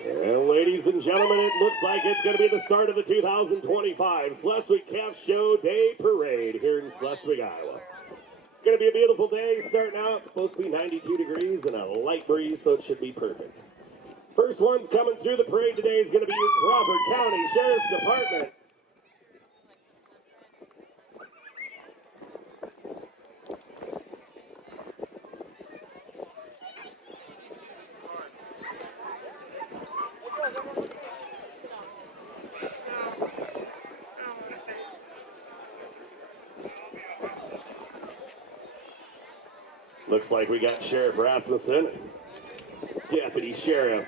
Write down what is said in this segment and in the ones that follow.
And ladies and gentlemen, it looks like it's going to be the start of the 2025 Schleswig Calf Show Day Parade here in Schleswig, Iowa. It's going to be a beautiful day starting out. It's supposed to be 92 degrees and a light breeze, so it should be perfect. First one's coming through the parade today is going to be your Crawford County Sheriff's Department. Looks like we got Sheriff Rasmussen, Deputy Sheriff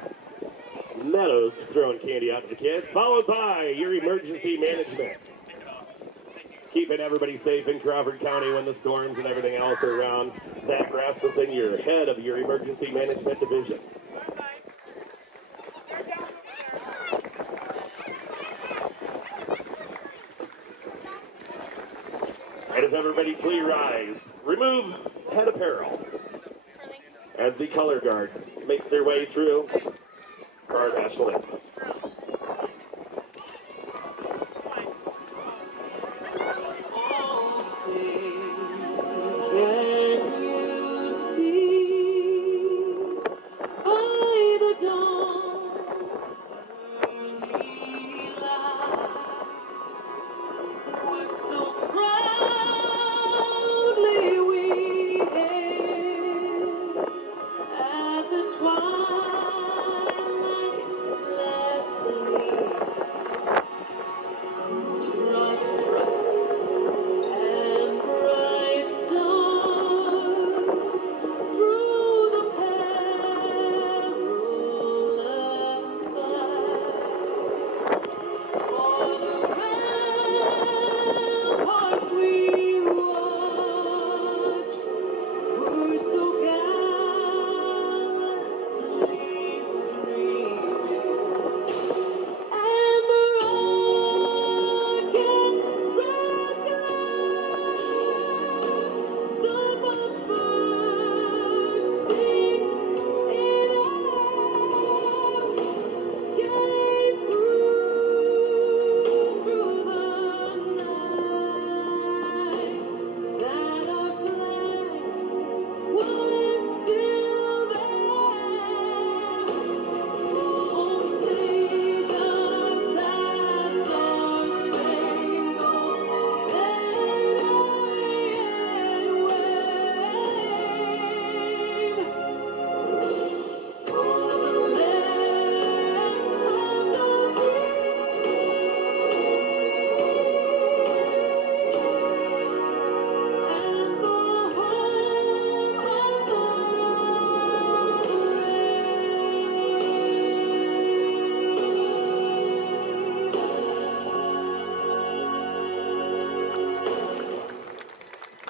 Meadows throwing candy out to the kids, followed by your emergency management. Keeping everybody safe in Crawford County when the storms and everything else are around. Zach Rasmussen, your head of your emergency management division. And if everybody please rise, remove head apparel as the color guard makes their way through our national anthem.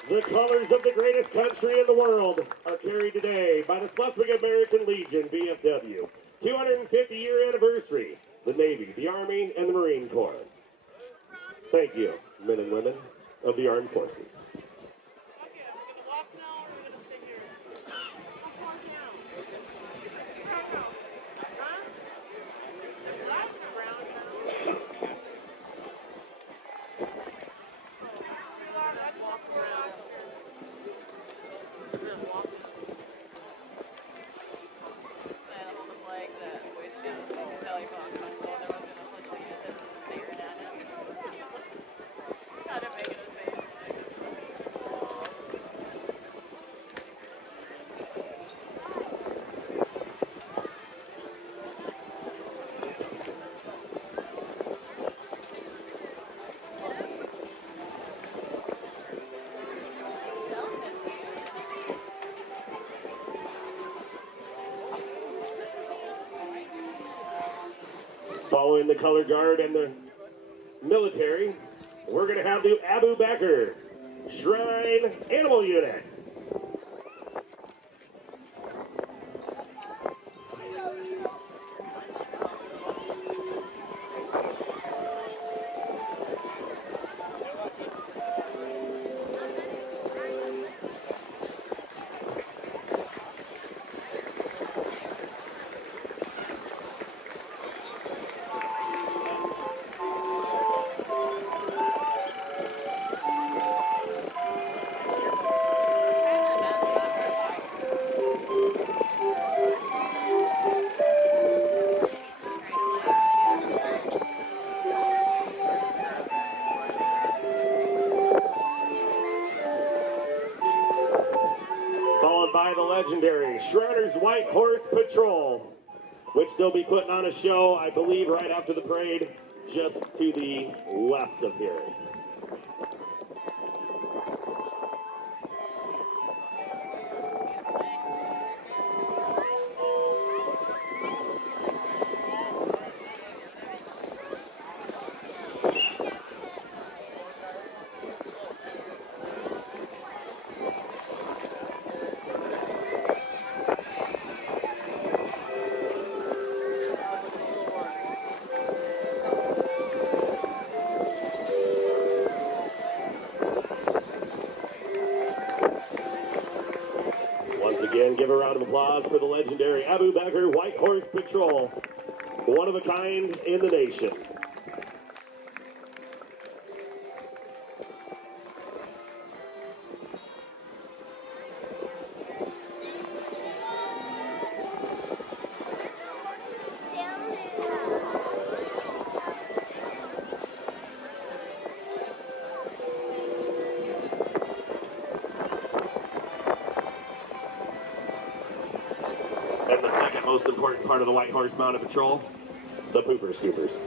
The colors of the greatest country in the world are carried today by the Schleswig American Legion, VFW. 250-year anniversary, the Navy, the Army, and the Marine Corps. Thank you, men and women of the Armed Forces. Following the color guard and the military, we're going to have the Bob Boettger Shrine Animal Unit. Boettger's White Horse Patrol, which they'll be putting on a show, I believe, right after the parade, just to the west of here. Once again, give a round of applause for the legendary Bob Boettger White Horse Patrol, one of a kind in the nation. And the second most important part of the White Horse Mounted Patrol, the pooper scoopers.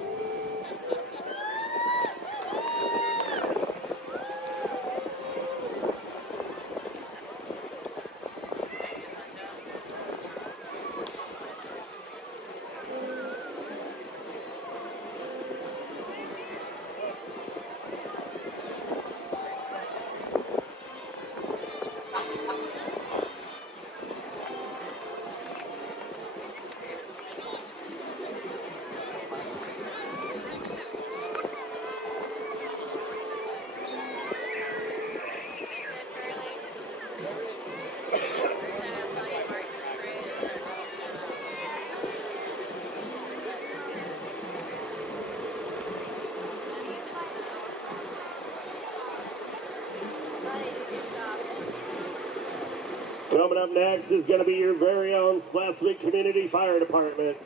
Coming up next is going to be your very own Schleswig Community Fire Department.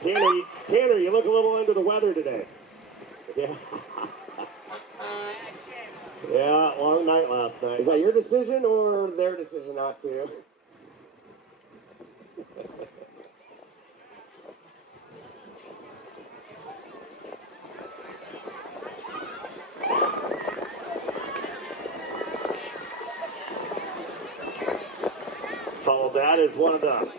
Tanner, you look a little under the weather today. Yeah. Yeah, long night last night. Is that your decision or their decision not to? Followed that is one of the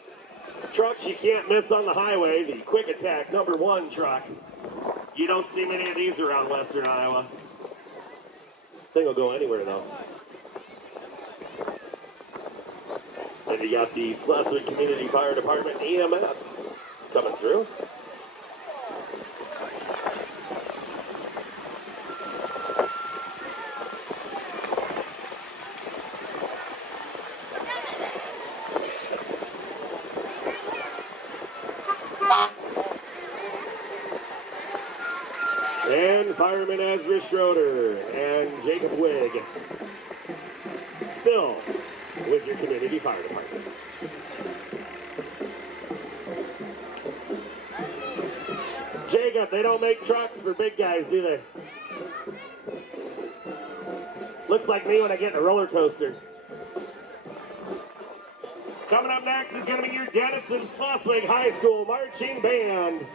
trucks you can't miss on the highway, the Quick Attack #1 truck. You don't see many of these around western Iowa. Thing will go anywhere though. And you got the Schleswig Community Fire Department EMS coming through. And Fireman Ezra Schroeder and Jacob Wig, still with your community fire department. Jacob, they don't make trucks for big guys, do they? Looks like me when I get in a roller coaster. Coming up next is going to be your Denison Schleswig High School Marching Band.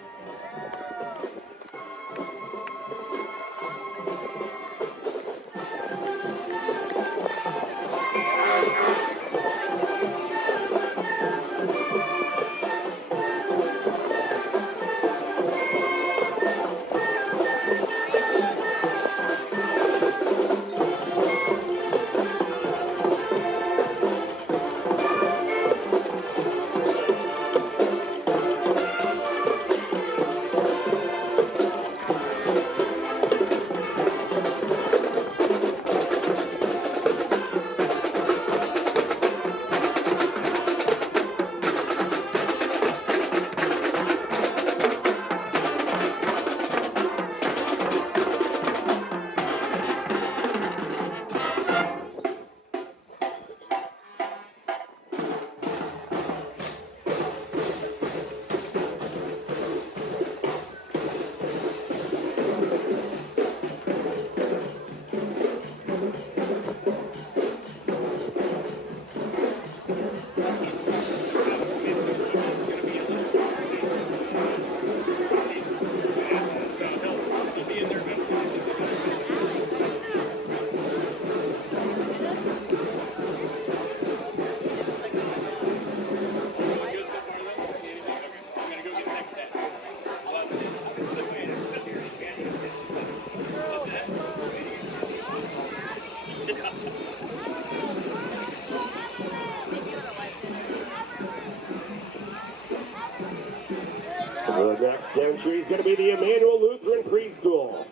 Next entry is going to be the Emmanuel Lutheran Preschool.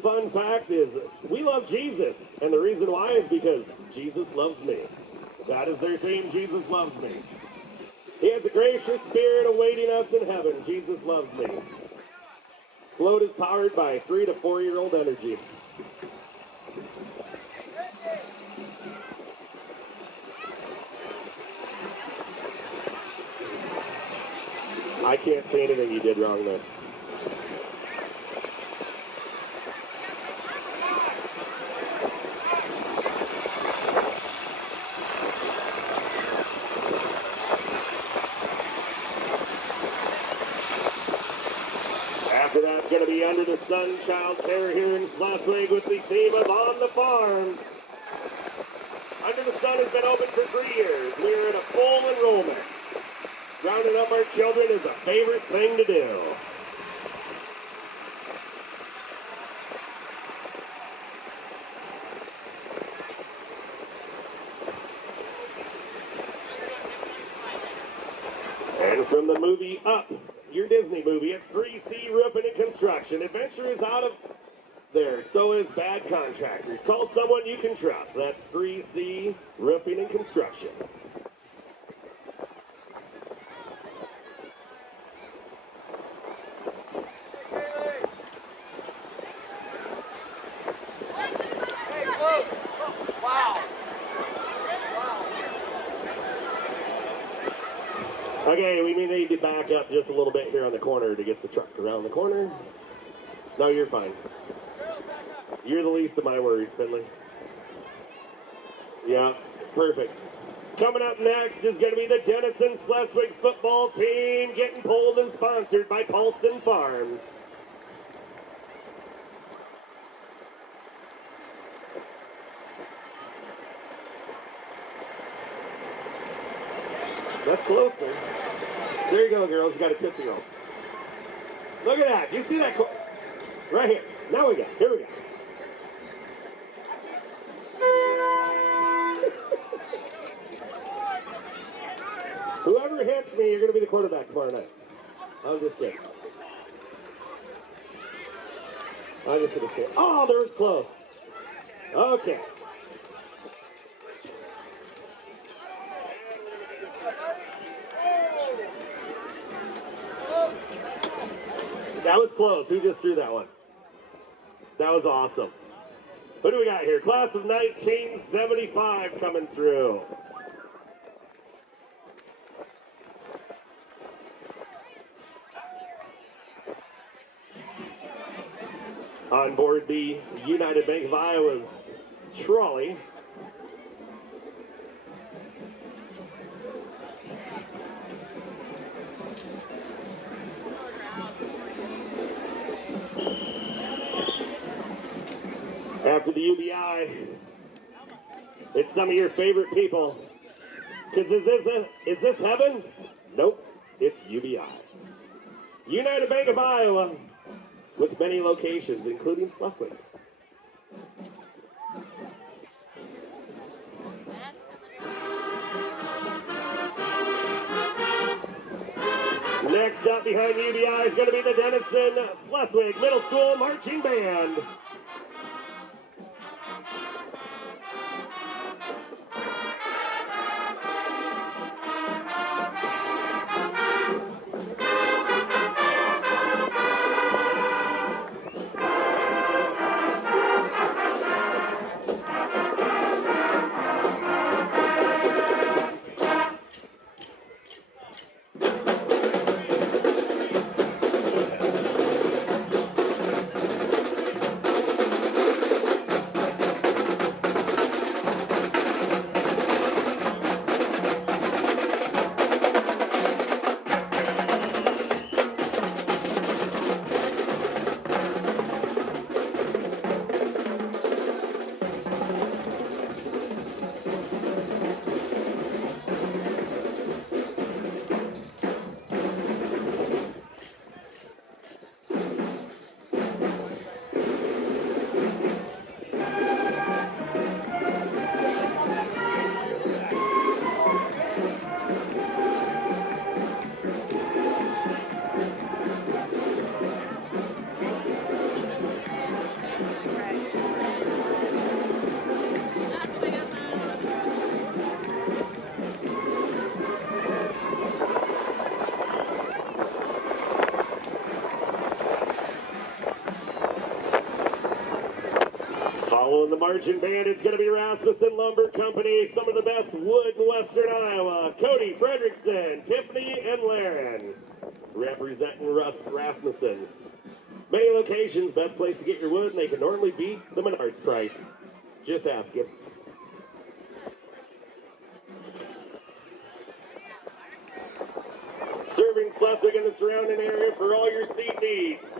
Fun fact is, we love Jesus, and the reason why is because Jesus loves me. That is their theme, Jesus loves me. He has a gracious spirit awaiting us in heaven. Jesus loves me. Float is powered by 3 to 4 year old energy. I can't say anything you did wrong there. After that's going to be Under the Sun Child Care here in Schleswig with the theme of On the Farm. Under the Sun has been open for 3 years. We are in a full enrollment. Rounding up our children is a favorite thing to do. And from the movie Up, your Disney movie, it's 3C Roofing and Construction. Adventure is out of there, so is bad contractors. Call someone you can trust. That's 3C Roofing and Construction. Okay, we may need to back up just a little bit here on the corner to get the truck around the corner. No, you're fine. You're the least of my worries, Finley. Yeah, perfect. Coming up next is going to be the Denison Schleswig football team getting pulled and sponsored by Paulson Farms. That's closer. There you go, girls. You got a Tootsie Roll. Look at that. Do you see that? Right here. Now we go. Here we go. Whoever hits me, you're going to be the quarterback tomorrow night. I'm just kidding. I'm just going to say, oh, there was close. Okay. That was close. Who just threw that one? That was awesome. Who do we got here? Class of 1975 coming through. On board the United Bank of Iowa's trolley. After the UBI, it's some of your favorite people. Because is this heaven? Nope, it's UBI. United Bank of Iowa, with many locations, including Schleswig. Next up behind UBI is going to be the Denison Schleswig Middle School Marching Band. marching band, it's going to be Rasmussen Lumber Company, some of the best wood in western Iowa. Cody Fredrickson, Tiffany, and Laren representing Rasmussen's. Many locations, best place to get your wood, and they can normally beat the Menards price. Just ask it. Serving Schleswig and the surrounding area for all your seed needs.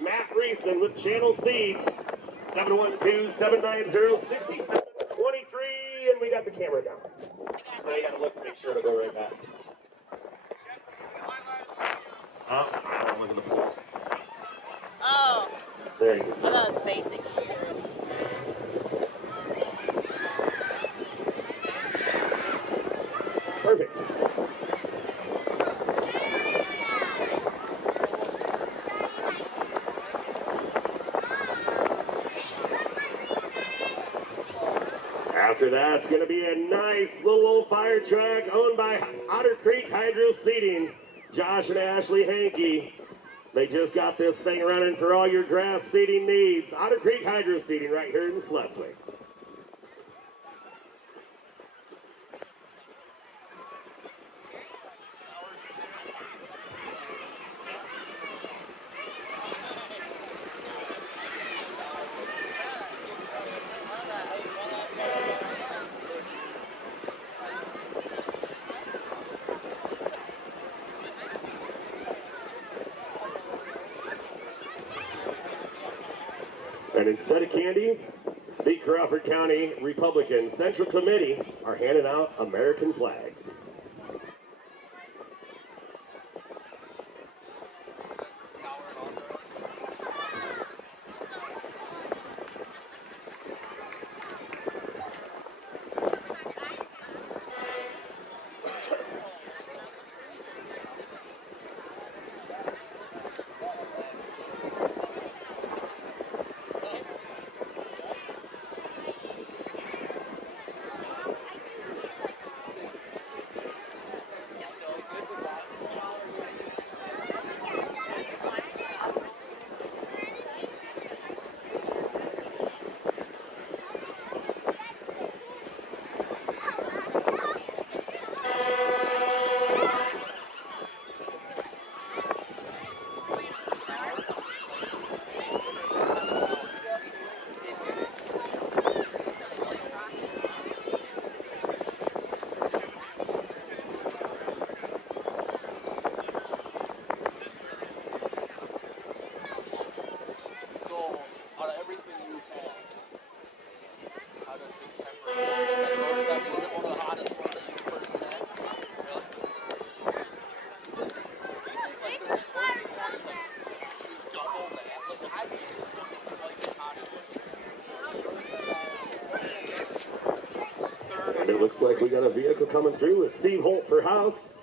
Matt Reeson with Channel Seeds. 712-790-6723, and we got the camera down. So you got to look to make sure it'll go right back. Oh, look at the pool. Oh. There you go. I thought it was basic. Perfect. After that, it's going to be a nice little old fire truck owned by Otter Creek Hydro Seeding. Josh and Ashley Hankey. They just got this thing running for all your grass seeding needs. Otter Creek Hydro Seeding right here in Schleswig. And instead of candy, the Crawford County Republican Central Committee are handing out American flags. It looks like we got a vehicle coming through with Steve Holt for house.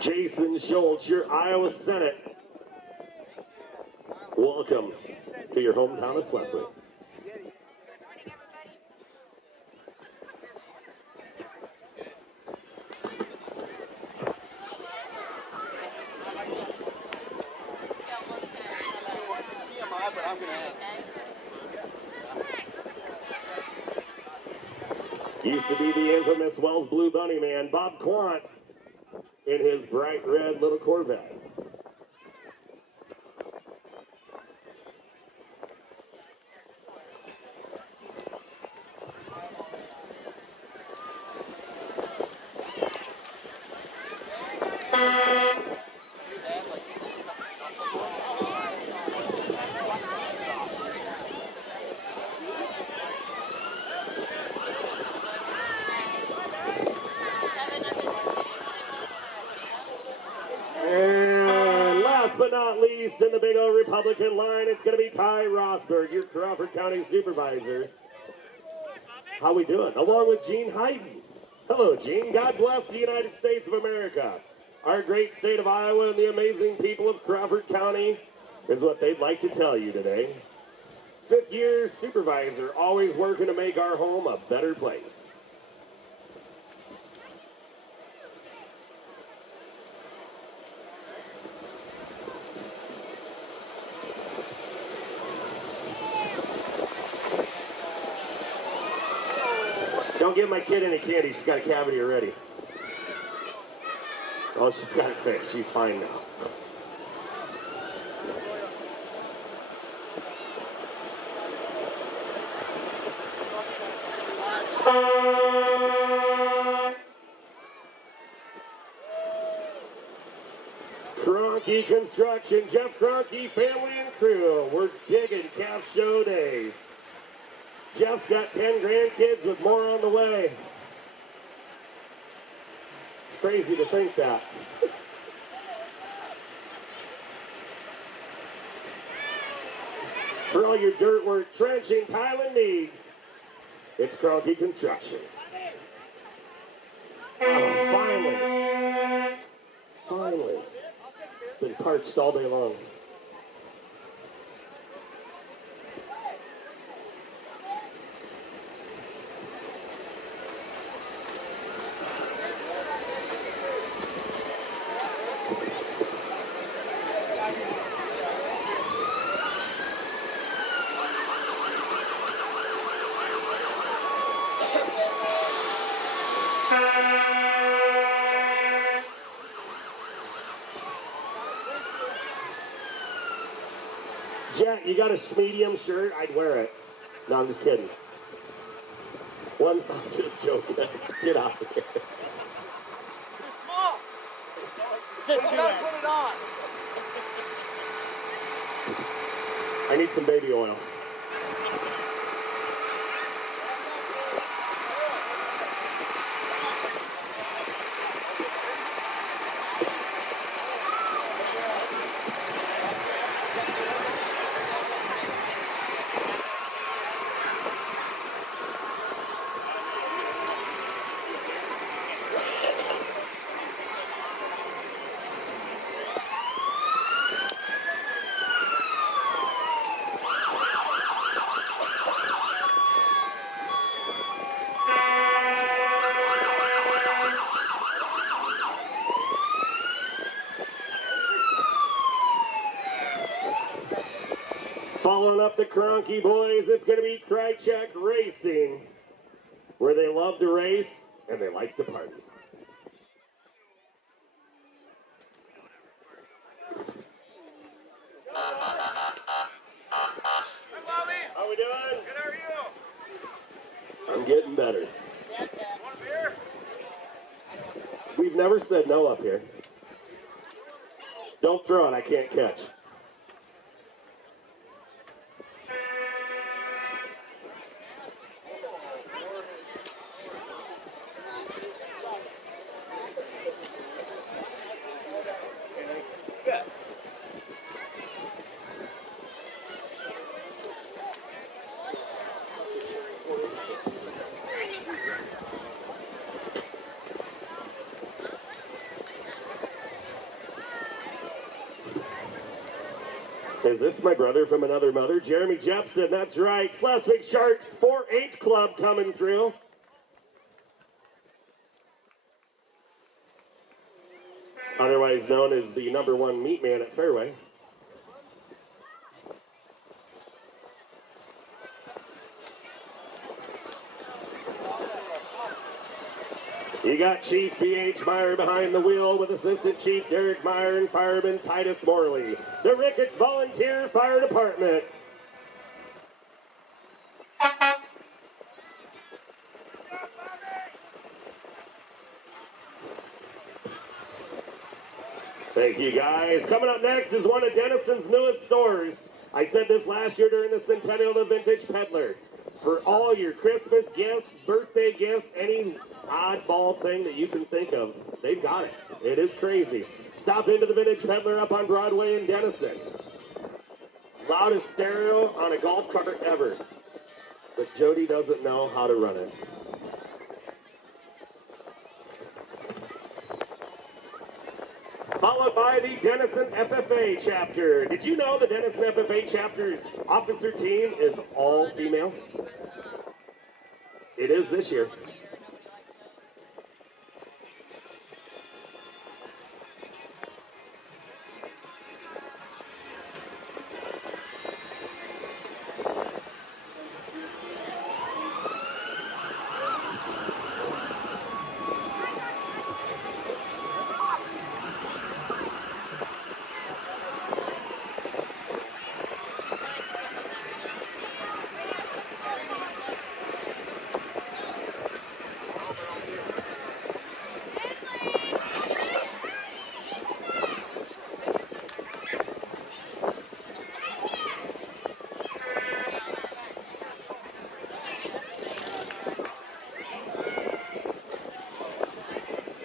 Jason Schultz, your Iowa Senate. Welcome to your hometown of Schleswig. Used to be the infamous Wells Blue Bunny man, Bob Quant, in his bright red little Corvette. But not least, in the big old Republican line, it's going to be Ty Rosberg, your Crawford County Supervisor. How we doing? Along with Gene Hayden. Hello, Gene. God bless the United States of America. Our great state of Iowa and the amazing people of Crawford County is what they'd like to tell you today. Fifth-year supervisor, always working to make our home a better place. Don't give my kid any candy. She's got a cavity already. Oh, she's got it fixed. She's fine now. Cronky Construction, Jeff Cronky, family and crew. We're digging calf show days. Jeff's got 10 grandkids with more on the way. It's crazy to think that. For all your dirt work, trenching, tiling needs, it's Cronky Construction. Oh, finally. Been parched all day long. Jack, you got a medium shirt? I'd wear it. No, I'm just kidding. I'm just joking. Get out of here. Too small. Sit too much. Put it on. I need some baby oil. Following up the Cronky boys, it's going to be Krychek Racing, where they love to race and they like to party. How we doing? Good, how are you? I'm getting better. Want a beer? We've never said no up here. Don't throw it, I can't catch. Is this my brother from another mother? Jeremy Jepson, that's right. Schleswig Sharks 4-H Club coming through. Otherwise known as the #1 meat man at Fairway. You got Chief B.H. Meyer behind the wheel with Assistant Chief Derek Meyer and Fireman Titus Morley. The Ricketts Volunteer Fire Department. Thank you, guys. Coming up next is one of Dennison's newest stores. I said this last year during the Centennial of the Vintage Peddler. For all your Christmas gifts, birthday gifts, any oddball thing that you can think of, they've got it. It is crazy. Stop into the Vintage Peddler up on Broadway in Denison. Loudest stereo on a golf cart ever. But Jody doesn't know how to run it. followed by the Denison FFA chapter. Did you know the Denison FFA chapter's officer team is all female? It is this year.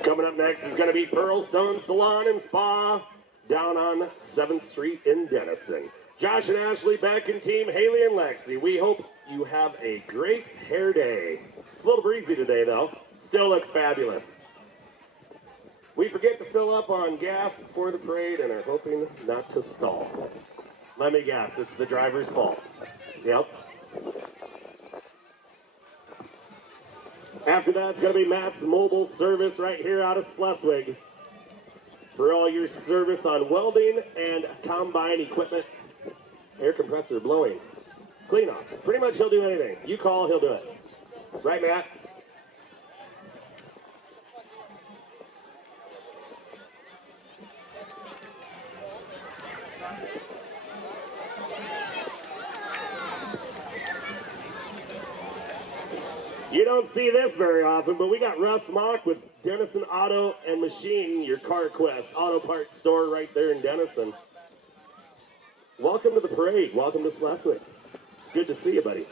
Coming up next is going to be Pearlstone Salon and Spa down on 7th Street in Denison. Josh and Ashley, Beck and team, Haley and Lexi, we hope you have a great hair day. It's a little breezy today though. Still looks fabulous. We forget to fill up on gas before the parade and are hoping not to stall. Let me guess, it's the driver's fault. Yep. After that, it's going to be Matt's Mobile Service right here out of Schleswig for all your service on welding and combine equipment, air compressor blowing, clean off. Pretty much he'll do anything. You call, he'll do it. Right, Matt? You don't see this very often, but we got Russ Mock with Denison Auto and Machine, your CarQuest auto parts store right there in Denison. Welcome to the parade. Welcome to Schleswig. It's good to see you, buddy.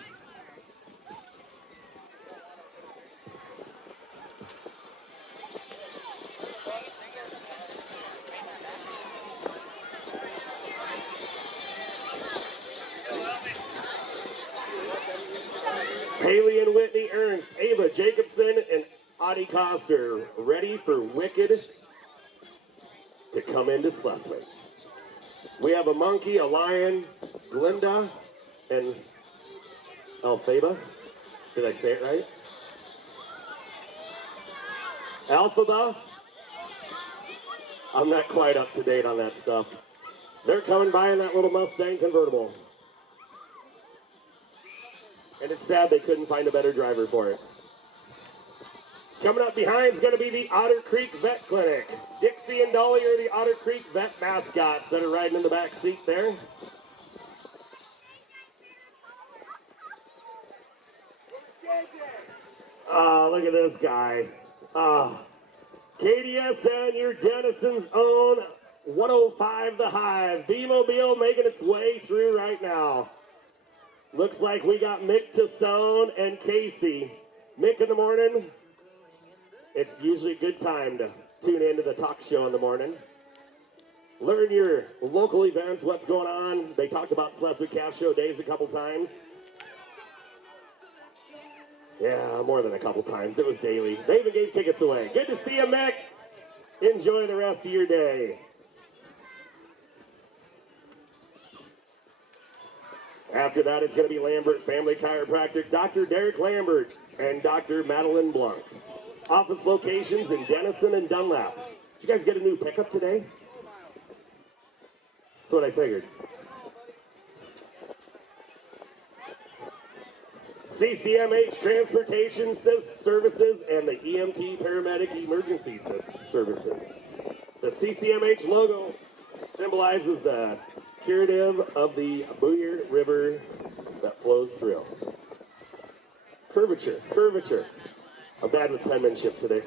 Haley and Whitney Ernst, Ava Jacobson, and Audie Coster ready for Wicked to come into Schleswig. We have a monkey, a lion, Glinda, and Alphaba. Did I say it right? Alphaba. I'm not quite up to date on that stuff. They're coming by in that little Mustang convertible. And it's sad they couldn't find a better driver for it. Coming up behind is going to be the Otter Creek Vet Clinic. Dixie and Dolly are the Otter Creek Vet mascots that are riding in the back seat there. Oh, look at this guy. KDSN, your Denison's own 105 The Hive. B-Mobile making its way through right now. Looks like we got Mick Tassone and Casey. Mick in the morning. It's usually a good time to tune into the talk show in the morning. Learn your local events, what's going on. They talked about Schleswig Calf Show days a couple times. Yeah, more than a couple times. It was daily. They even gave tickets away. Good to see you, Mick. Enjoy the rest of your day. After that, it's going to be Lambert Family Chiropractic, Dr. Derek Lambert and Dr. Madeline Blanc. Office locations in Denison and Dunlap. Did you guys get a new pickup today? That's what I figured. CCMH Transportation Services and the EMT Paramedic Emergency Services. The CCMH logo symbolizes the curative of the Boyer River that flows through. Curvature. I'm bad with penmanship today.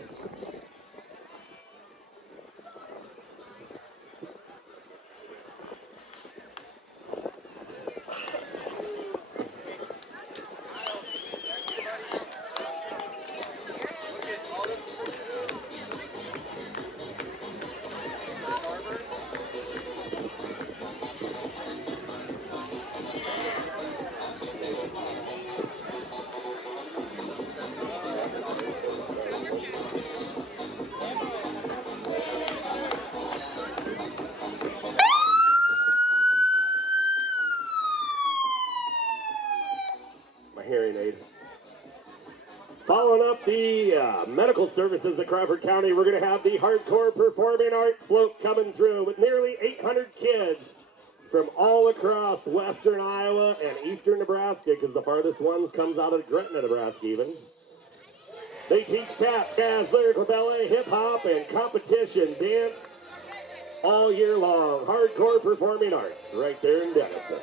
Medical Services of Crawford County, we're going to have the Hardcore Performing Arts float coming through with nearly 800 kids from all across western Iowa and eastern Nebraska, because the farthest ones comes out of Gretna, Nebraska even. They teach tap, jazz, lyrical ballet, hip-hop, and competition dance all year long. Hardcore Performing Arts right there in Denison.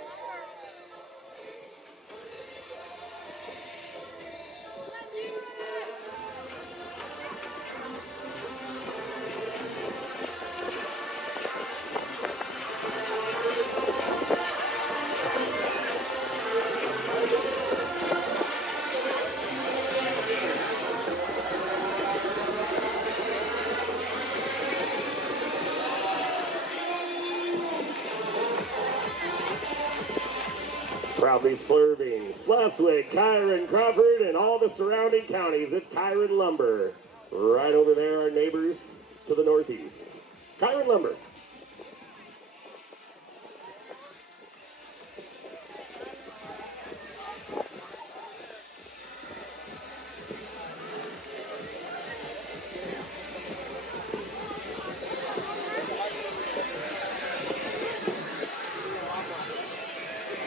Proudly serving Schleswig, Kyron, Crawford, and all the surrounding counties. It's Kyron Lumber. Right over there, our neighbors to the northeast. Kyron Lumber.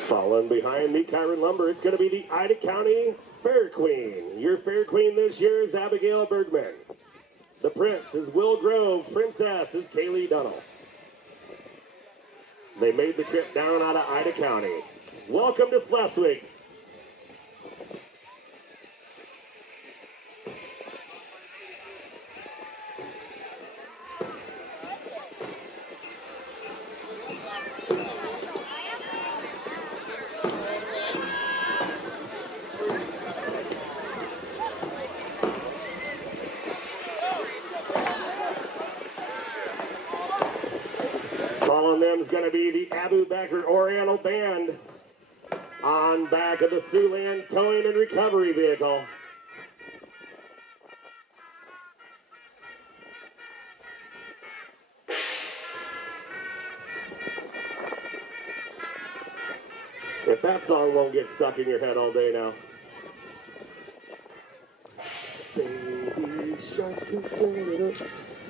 Following behind the Kyron Lumber, it's going to be the Ida County Fair Queen. Your Fair Queen this year is Abigail Bergman. The Prince is Will Grove. Princess is Kaylee Dunnell. They made the trip down out of Ida County. Welcome to Schleswig. Following them is going to be the Abu Bakr Oriental Band on back of the Siouxland Towing and Recovery Vehicle. If that song won't get stuck in your head all day now. Baby shark,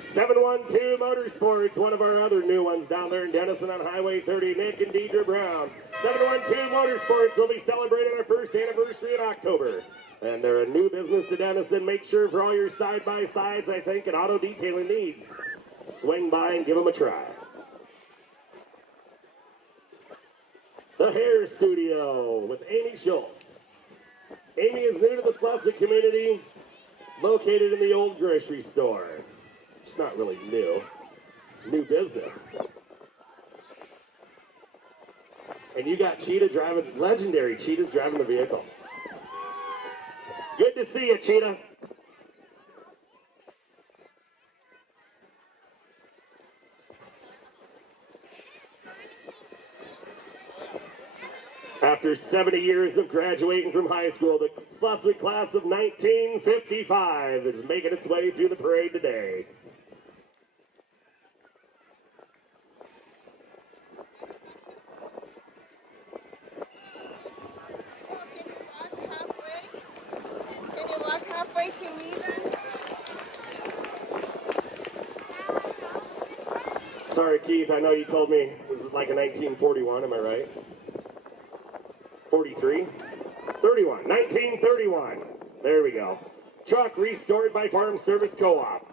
712 Motorsports, one of our other new ones down there in Denison on Highway 30, Nick and Deidre Brown. 712 Motorsports will be celebrating our first anniversary in October. And they're a new business to Denison. Make sure for all your side-by-sides, I think, and auto detailing needs, swing by and give them a try. The Hair Studio with Amy Schultz. Amy is new to the Schleswig community, located in the old grocery store. It's not really new business. And you got Cheetah driving, legendary Cheetah's driving the vehicle. Good to see you, Cheetah. After 70 years of graduating from high school, the Schleswig class of 1955 is making its way through the parade today. Can you walk halfway to me then? Sorry, Keith, I know you told me this is like a 1941, am I right? 43? 31, 1931. There we go. Truck restored by Farm Service Co-op.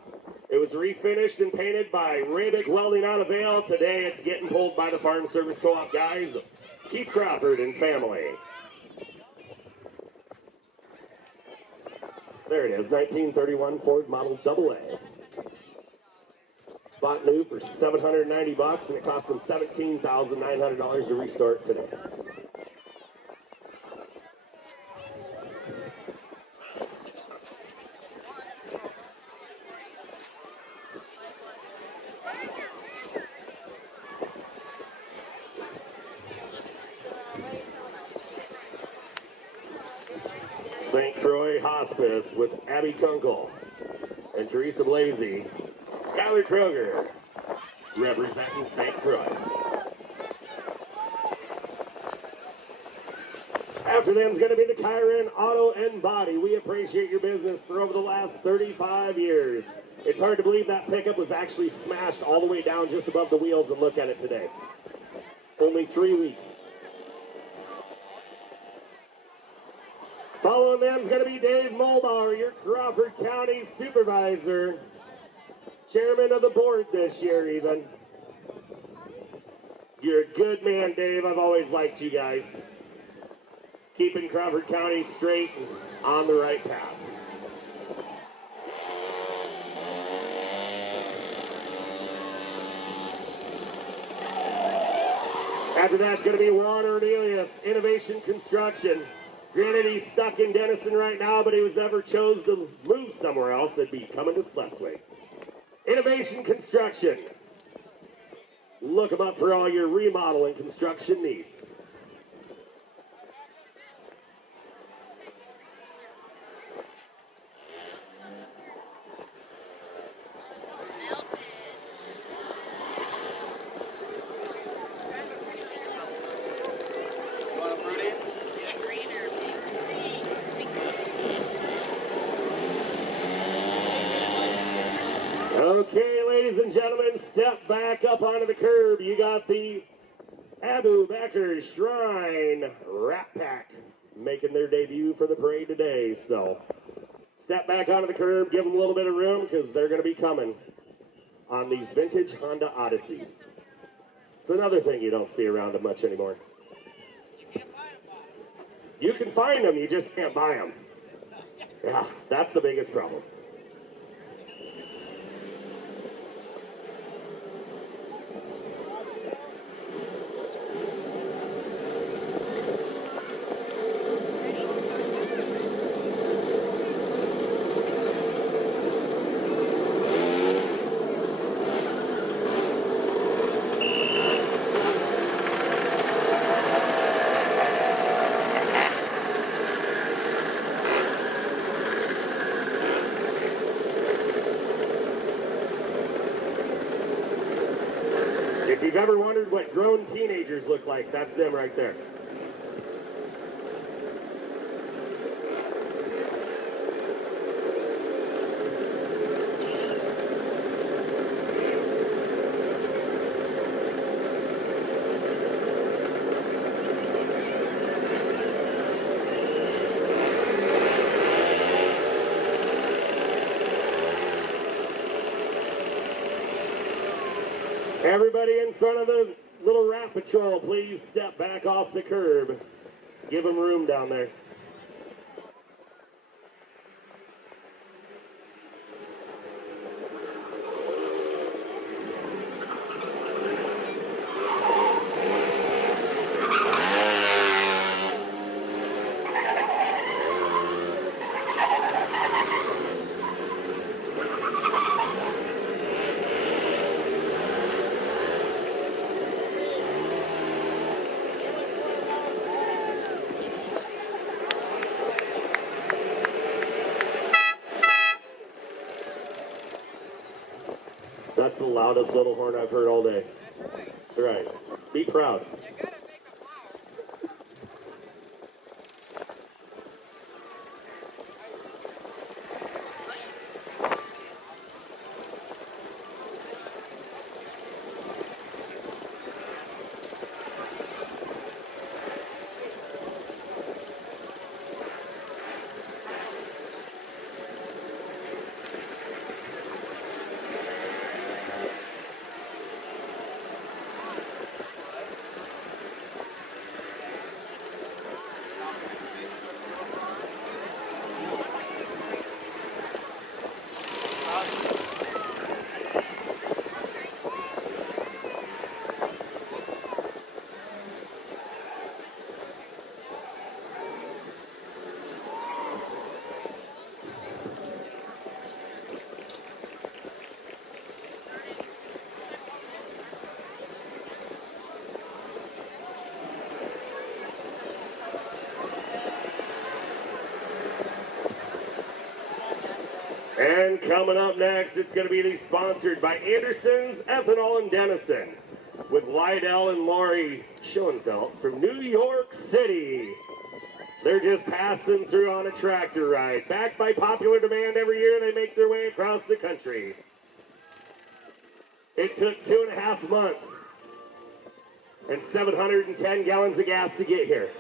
It was refinished and painted by Rabick Welding out of Vale. Today it's getting pulled by the Farm Service Co-op guys, Keith Crawford and family. There it is, 1931 Ford Model AA. Bought new for $790 and it cost them $17,900 to restore it today. St. Croix Hospice with Abby Kunkel and Teresa Blasey. Skylar Kroger representing St. Croix. After them is going to be the Chiron Auto and Body. We appreciate your business for over the last 35 years. It's hard to believe that pickup was actually smashed all the way down just above the wheels, and look at it today. Only 3 weeks. Following them is going to be Dave Mulbauer, your Crawford County Supervisor. Chairman of the board this year, even. You're a good man, Dave. I've always liked you guys. Keeping Crawford County straight and on the right path. After that's going to be Juan Ornelius, Innovation Construction. Granted, he's stuck in Denison right now, but he was ever chose to move somewhere else, it'd be coming to Schleswig. Innovation Construction. Look them up for all your remodel and construction needs. Okay, ladies and gentlemen, step back up onto the curb. You got the Abu Bakr Shrine Rat Pack making their debut for the parade today. So step back onto the curb, give them a little bit of room because they're going to be coming on these vintage Honda Odysseys. It's another thing you don't see around them much anymore. You can find them, you just can't buy them. Yeah, that's the biggest problem. If you've ever wondered what grown teenagers look like, that's them right there. Everybody in front of the little rat patrol, please step back off the curb. Give them room down there. That's the loudest little horn I've heard all day. That's right. Be proud. And coming up next, it's going to be sponsored by Anderson's Ethanol in Denison with Lydell and Laurie Schoenfeld from New York City. They're just passing through on a tractor ride. Backed by popular demand every year, they make their way across the country. It took 2.5 months and 710 gallons of gas to get here.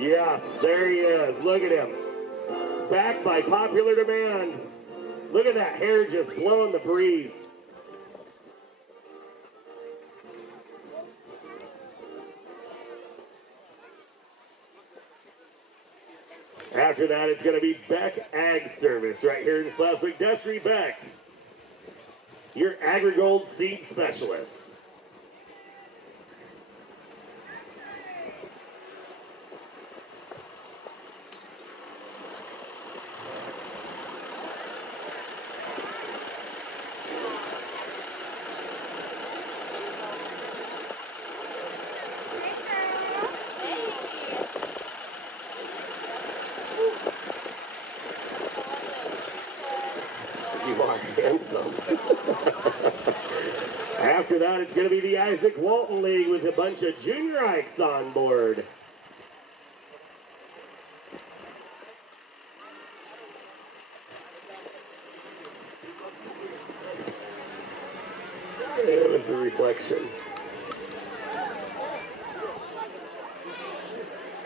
Yes, there he is. Look at him. Backed by popular demand. Look at that hair just blowing the breeze. After that, it's going to be Beck Ag Service right here in Schleswig. Destry Beck, your AgriGold seed specialist. You are handsome. After that, it's going to be the Isaac Walton League with a bunch of junior Ikes on board. It was a reflection.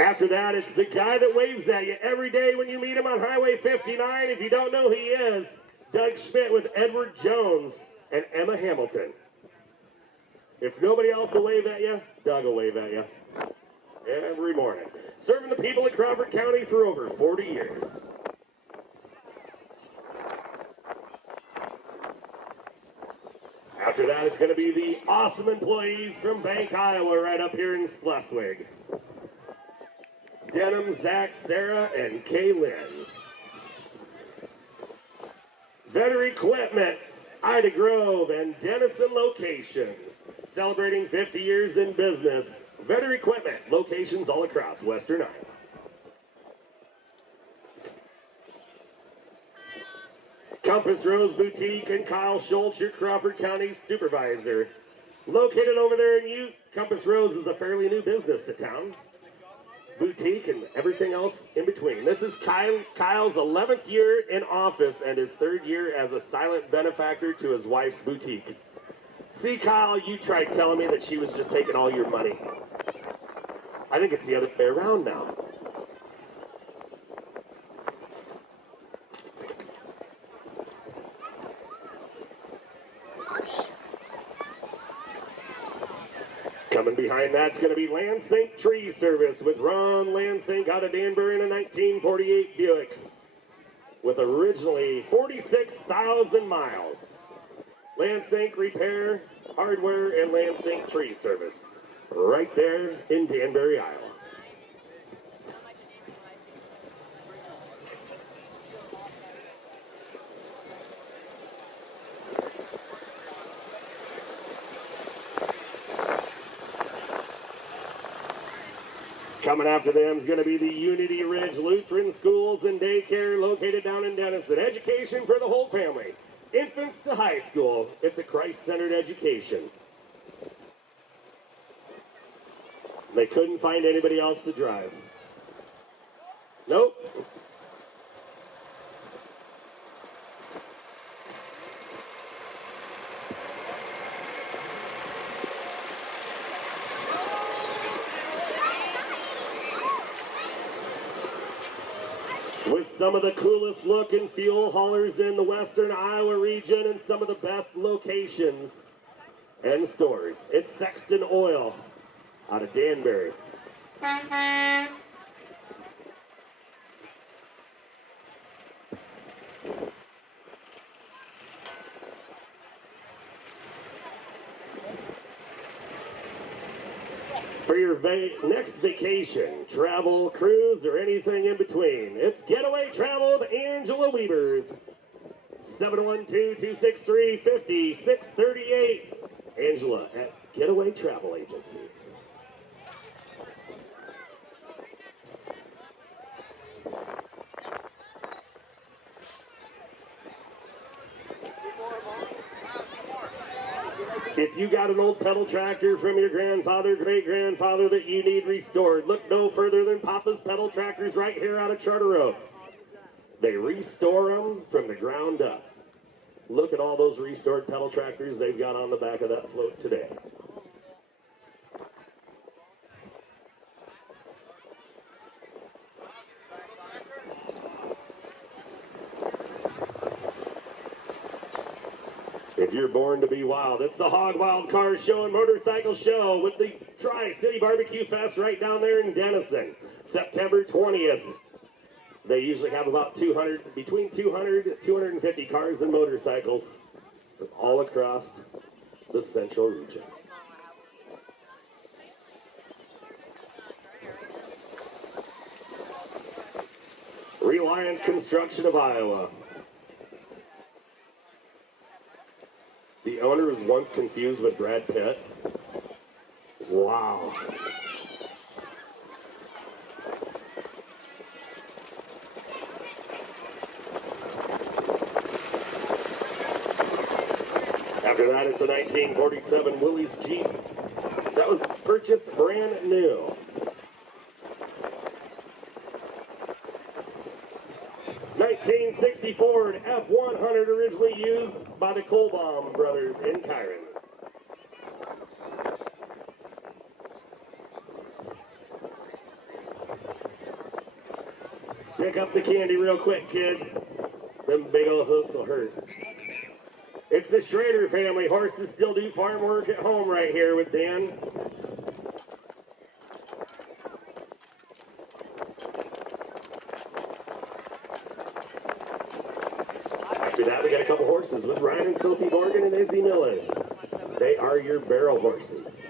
After that, it's the guy that waves at you every day when you meet him on Highway 59. If you don't know who he is, Doug Schmidt with Edward Jones and Emma Hamilton. If nobody else will wave at you, Doug will wave at you. Every morning. Serving the people of Crawford County for over 40 years. After that, it's going to be the awesome employees from Bank, Iowa, right up here in Schleswig. Denham, Zach, Sarah, and Kaylin. Vetter Equipment, Ida Grove, and Denison locations. Celebrating 50 years in business. Vetter Equipment, locations all across Western Iowa. Compass Rose Boutique and Kyle Schultz, your Crawford County supervisor. Located over there in Ute, Compass Rose is a fairly new business to town. Boutique and everything else in between. This is Kyle's 11th year in office and his 3rd year as a silent benefactor to his wife's boutique. See, Kyle, you tried telling me that she was just taking all your money. I think it's the other way around now. Coming behind that's going to be Lansing Tree Service with Ron Lansing out of Danbury in a 1948 Buick with originally 46,000 miles. Lansing Repair, Hardware, and Lansing Tree Service right there in Danbury, Iowa. Coming after them is going to be the Unity Ridge Lutheran Schools and Daycare located down in Denison. Education for the whole family. Infants to high school. It's a Christ-centered education. They couldn't find anybody else to drive. Nope. With some of the coolest looking fuel haulers in the western Iowa region and some of the best locations and stores. It's Sexton Oil out of Danbury. For your next vacation, travel, cruise, or anything in between, it's Getaway Travel with Angela Weavers. 712-263-5638. Angela at Getaway Travel Agency. If you got an old pedal tractor from your grandfather, great-grandfather that you need restored, look no further than Papa's Pedal Tractors right here out of Charter Road. They restore them from the ground up. Look at all those restored pedal tractors they've got on the back of that float today. If you're born to be wild, it's the Hog Wild Car Show and Motorcycle Show with the Tri-City Barbecue Fest right down there in Denison, September 20th. They usually have about between 200 250 cars and motorcycles from all across the central region. Reliance Construction of Iowa. The owner was once confused with Brad Pitt. Wow. After that, it's a 1947 Willys Jeep that was purchased brand new. 1960 Ford F-100, originally used by the Kohlbaum brothers in Kyron. Pick up the candy real quick, kids. Them big old hoofs will hurt. It's the Schrader family. Horses still do farm work at home right here with Dan. After that, we got a couple horses with Ryan and Sophie Morgan and Izzy Miller. They are your barrel horses.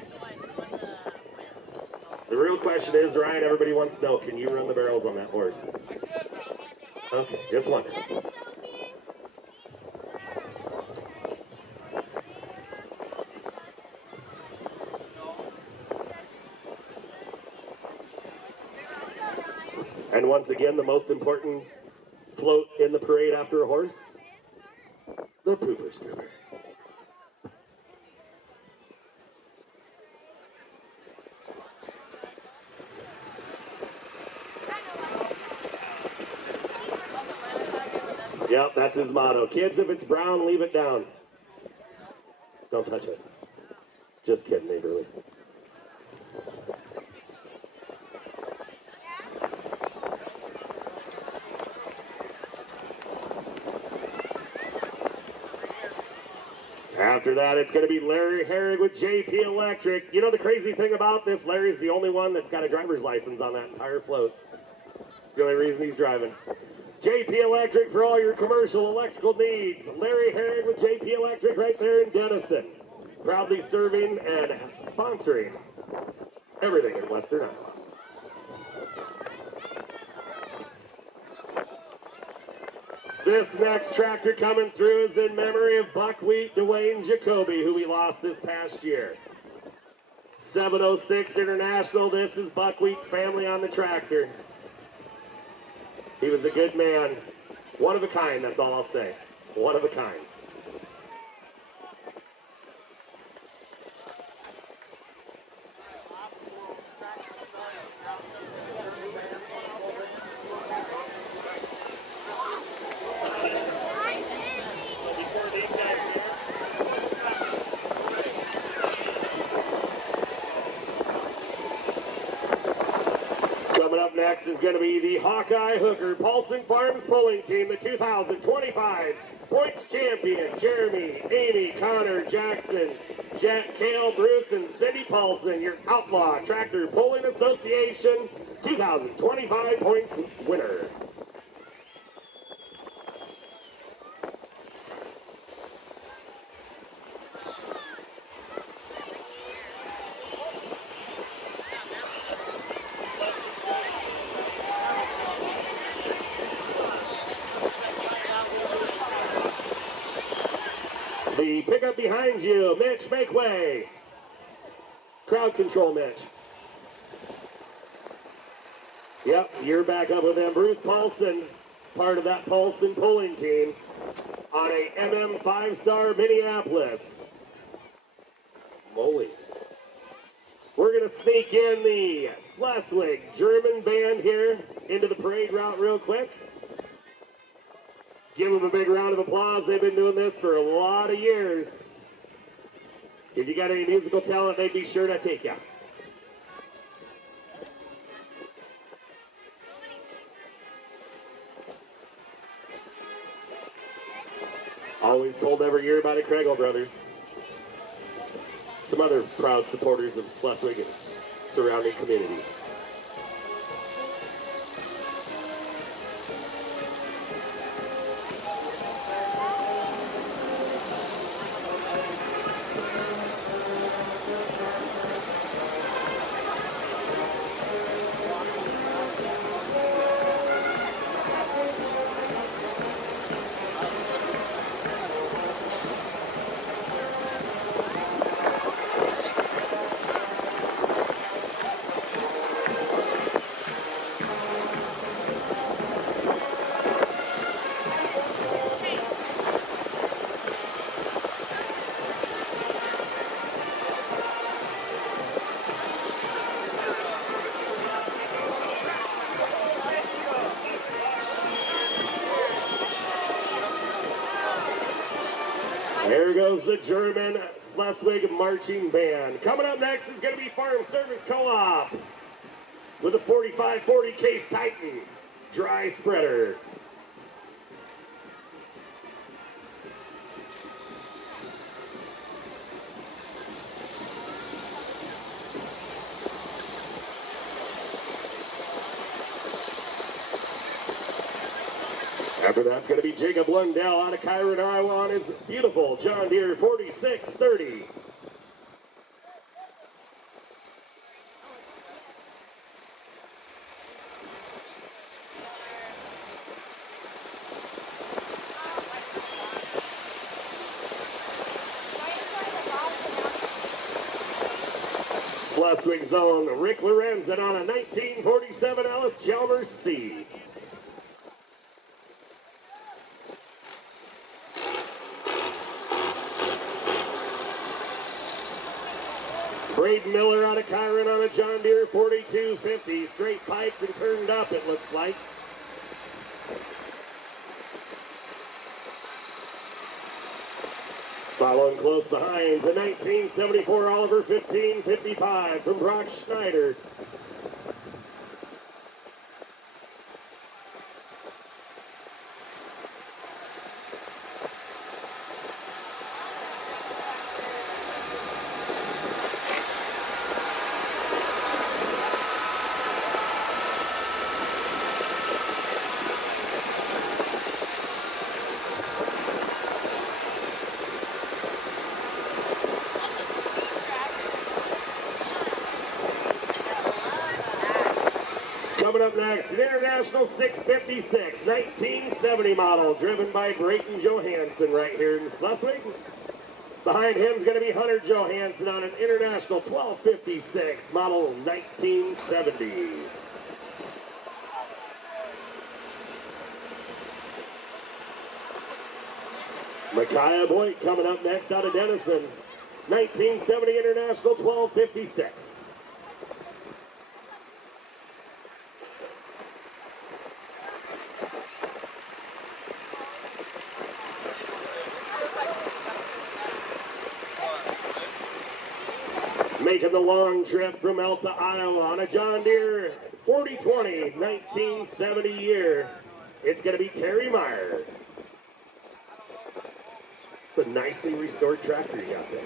The real question is, Ryan, everybody wants to know, can you run the barrels on that horse? Okay, just one. And once again, the most important float in the parade after a horse, the pooper scooper. Yep, that's his motto. Kids, if it's brown, leave it down. Don't touch it. Just kidding, neighborly. After that, it's going to be Larry Herrig with JP Electric. You know the crazy thing about this, Larry's the only one that's got a driver's license on that entire float. It's the only reason he's driving. JP Electric for all your commercial electrical needs. Larry Herrig with JP Electric right there in Denison. Proudly serving and sponsoring everything in Western Iowa. This next tractor coming through is in memory of Buckwheat Dwayne Jacoby, who we lost this past year. 706 International, this is Buckwheat's family on the tractor. He was a good man. One of a kind, that's all I'll say. One of a kind. Next is going to be the Hawkeye Hooker Paulson Farms Pulling Team, the 2025 points champion, Jeremy, Amy, Connor, Jackson, Jack, Kale, Bruce, and Cindy Paulson, your Outlaw Tractor Pulling Association 2025 points winner. The pickup behind you, Mitch, make way. Crowd control, Mitch. Yep, you're back up with them. Bruce Paulson, part of that Paulson pulling team on a MM 5-star Minneapolis. moly. We're going to sneak in the Schleswig German band here into the parade route real quick. Give them a big round of applause. They've been doing this for a lot of years. If you got any musical talent, they'd be sure to take you. Always pulled every year by the Kregel brothers. Some other proud supporters of Schleswig and surrounding communities. There goes the German Schleswig Marching Band. Coming up next is going to be Farm Service Co-op with a 4540 Case Titan dry spreader. After that's going to be Jacob Lundell out of Kyron, Iowa on his beautiful John Deere 4630. Schleswig zone, Rick Lorenzen on a 1947 Ellis Chalmers C. Braden Miller out of Kyron on a John Deere 4250, straight piped and turned up, it looks like. Following close behind, the 1974 Oliver 1555 from Brock Schneider. Coming up next, an International 656, 1970 model, driven by Brayton Johansson right here in Schleswig. Behind him is going to be Hunter Johansson on an International 1256, model 1970. Micaiah Boyd coming up next out of Denison, 1970 International 1256. Making the long trip from Elta, Iowa on a John Deere 4020, 1970 year. It's going to be Terry Meyer. It's a nicely restored tractor you got there.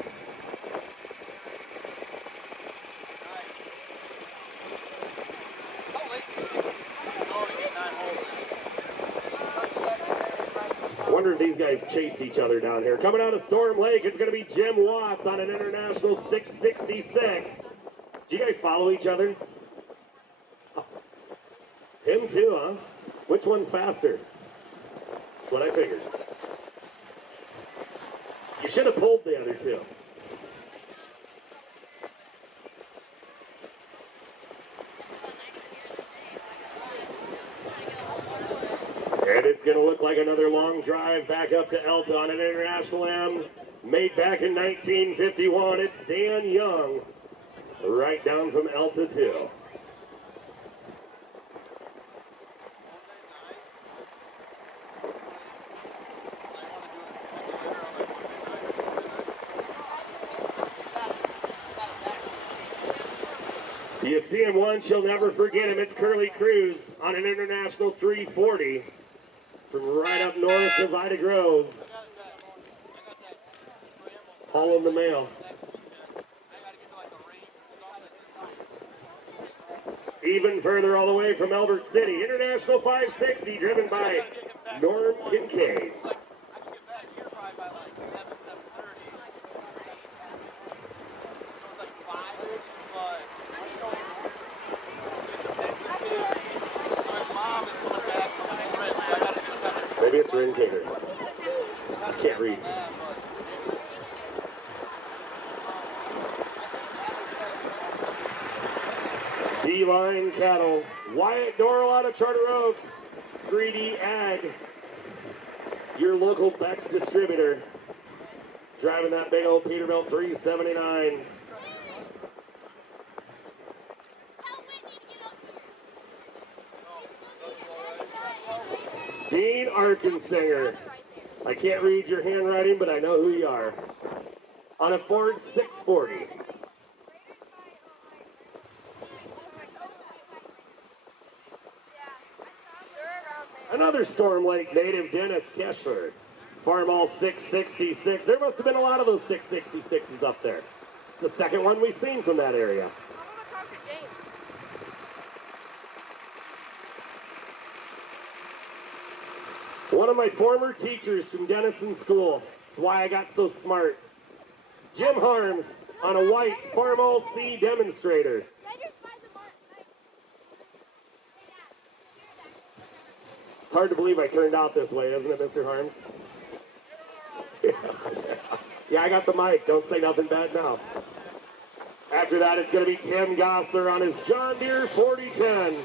I wonder if these guys chased each other down here. Coming out of Storm Lake, it's going to be Jim Watts on an International 666. Do you guys follow each other? Oh. Him too, huh? Which one's faster? That's what I figured. You should have pulled the other two. And it's going to look like another long drive back up to Elta on an International M Made back in 1951, it's Dan Young, right down from Elta 2. You see him once, you'll never forget him. It's Curly Cruz on an International 340 from right up north of Ida Grove. Hauling the mail. Even further all the way from Elbert City, International 560 driven by Norm Kincaid. Maybe it's Rin Kager. I can't read. D-Line Cattle. Wyatt Doral out of Charter Oak. 3D Ag. Your local Bex distributor. Driving that big old Peterbilt 379. Dean Arkensinger. I can't read your handwriting, but I know who you are. On a Ford 640. Another Storm Lake native, Dennis Keshler. Farmall 666. There must have been a lot of those 666s up there. It's the second one we've seen from that area. One of my former teachers from Denison School. That's why I got so smart. Jim Harms on a white Farmall C demonstrator. It's hard to believe I turned out this way, isn't it, Mr. Harms? Yeah, I got the mic. Don't say nothing bad now. After that, it's going to be Tim Gosler on his John Deere 4010.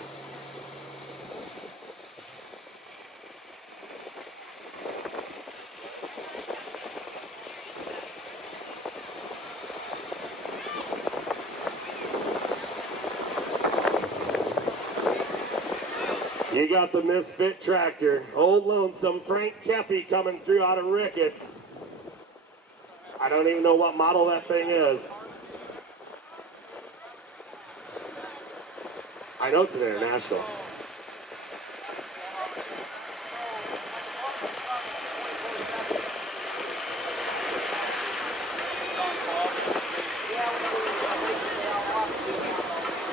You got the Misfit tractor. Old Lonesome Frank Keppy coming through out of Ricketts. I don't even know what model that thing is. I know it's an International.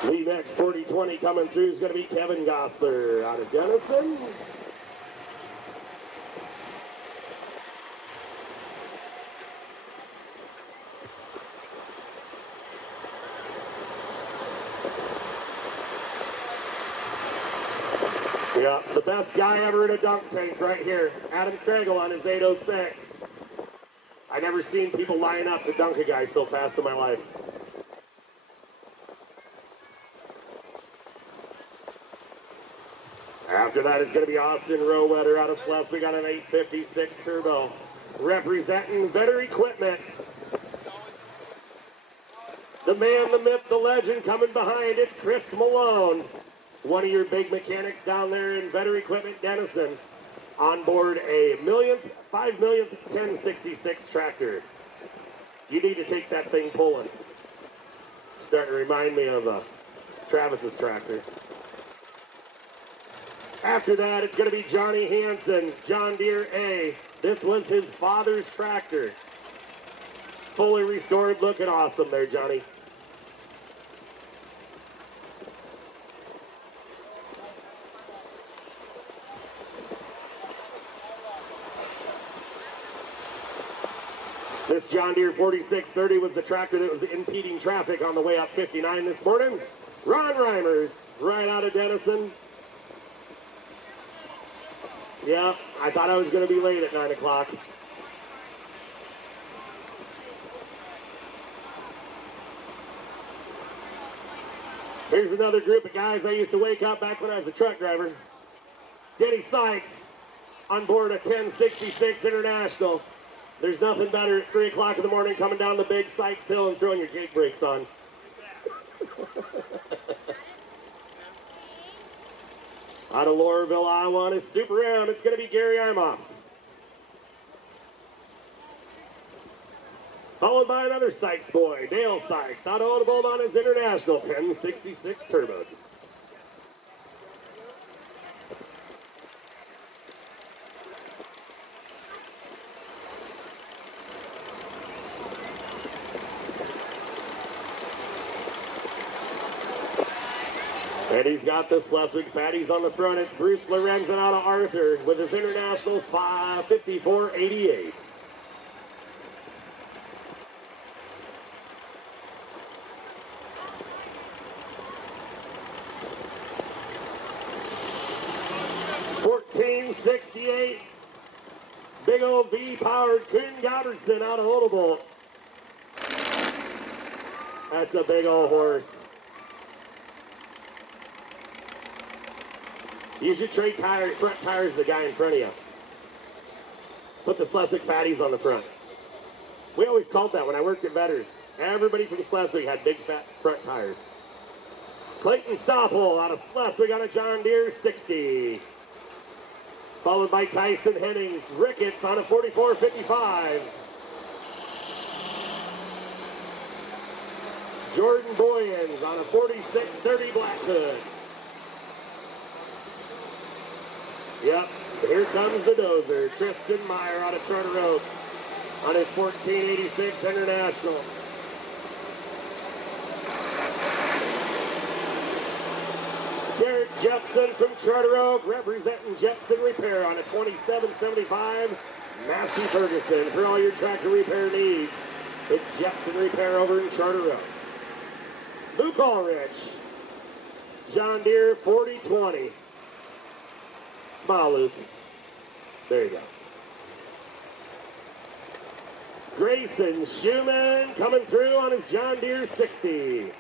Lead next 4020 coming through is going to be Kevin Gosler out of Denison. Yeah, the best guy ever in a dunk tank right here. Adam Craigle on his 806. I never seen people line up to dunk a guy so fast in my life. After that, it's going to be Austin Rowetter out of Schleswig on an 856 turbo. Representing Vetter Equipment. The man, the myth, the legend coming behind, it's Chris Malone. One of your big mechanics down there in Vetter Equipment, Denison. On board a 5 millionth 1066 tractor. You need to take that thing pulling. Starting to remind me of Travis's tractor. After that, it's going to be Johnny Hansen, John Deere A. This was his father's tractor. Fully restored, looking awesome there, Johnny. This John Deere 4630 was the tractor that was impeding traffic on the way up 59 this morning. Ron Reimers, right out of Denison. Yeah, I thought I was going to be late at 9 o'clock. Here's another group of guys I used to wake up back when I was a truck driver. Denny Sykes on board a 1066 International. There's nothing better at 3 o'clock in the morning coming down the big Sykes Hill and throwing your Jake brakes on. Out of Laurelville, Iowa, on his Super M, it's going to be Gary Imoff. Followed by another Sykes boy, Dale Sykes, out of Odebolt on his International 1066 Turbo. And he's got the Schleswig Fatties on the front. It's Bruce Lorenzen out of Arthur with his International 554.88. $14.68. Big old V-powered Kuhn Gottfriedson out of Odebolt. That's a big old horse. You should trade front tires to the guy in front of you. Put the Schleswig Fatties on the front. We always called that when I worked at Vetters. Everybody from Schleswig had big fat front tires. Clayton Stoppel out of Schleswig on a John Deere 60. Followed by Tyson Hennings. Ricketts on a 44.55. Jordan Boyens on a 46.30 Blackhood. Yep, here comes the dozer. Tristan Meyer out of Charter Oak on his 1486 International. Garrett Jepson from Charter Oak representing Jepson Repair on a 2775 Massey Ferguson. For all your tractor repair needs, it's Jepson Repair over in Charter Oak. Luke Ulrich, John Deere 4020. Smile, Luke. There you go. Grayson Schumann coming through on his John Deere 60.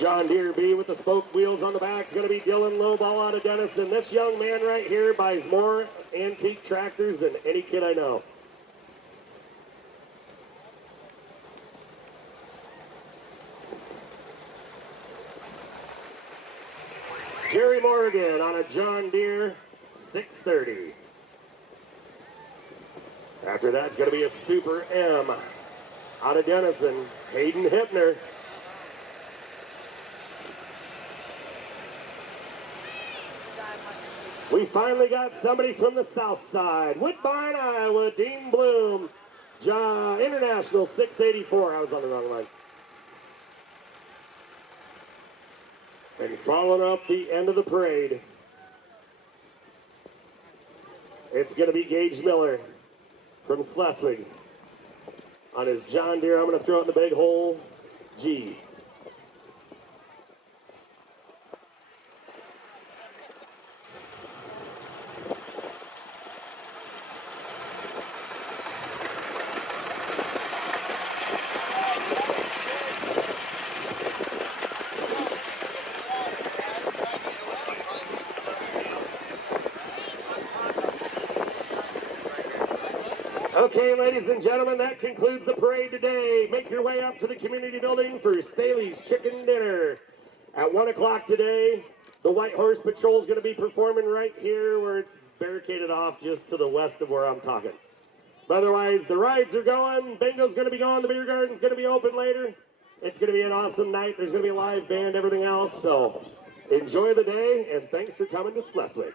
John Deere B with the spoke wheels on the back is going to be Dylan Lowball out of Denison. This young man right here buys more antique tractors than any kid I know. Jerry Morgan on a John Deere 630. After that, it's going to be a Super M out of Denison, Hayden Hippner. We finally got somebody from the south side. Woodbine, Iowa, Dean Bloom, International 684. I was on the wrong line. And following up the end of the parade, it's going to be Gage Miller from Schleswig on his John Deere. I'm going to throw it in the big hole, G. Okay, ladies and gentlemen, that concludes the parade today. Make your way up to the community building for Staley's Chicken Dinner. At 1 o'clock today, the White Horse Patrol is going to be performing right here where it's barricaded off just to the west of where I'm talking. But otherwise, the rides are going. Bingo's going to be going. The beer garden's going to be open later. It's going to be an awesome night. There's going to be a live band, everything else. So enjoy the day, and thanks for coming to Schleswig.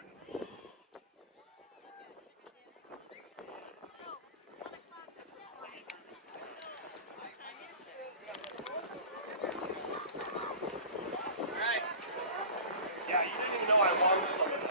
Yeah, you didn't even know I won some of that.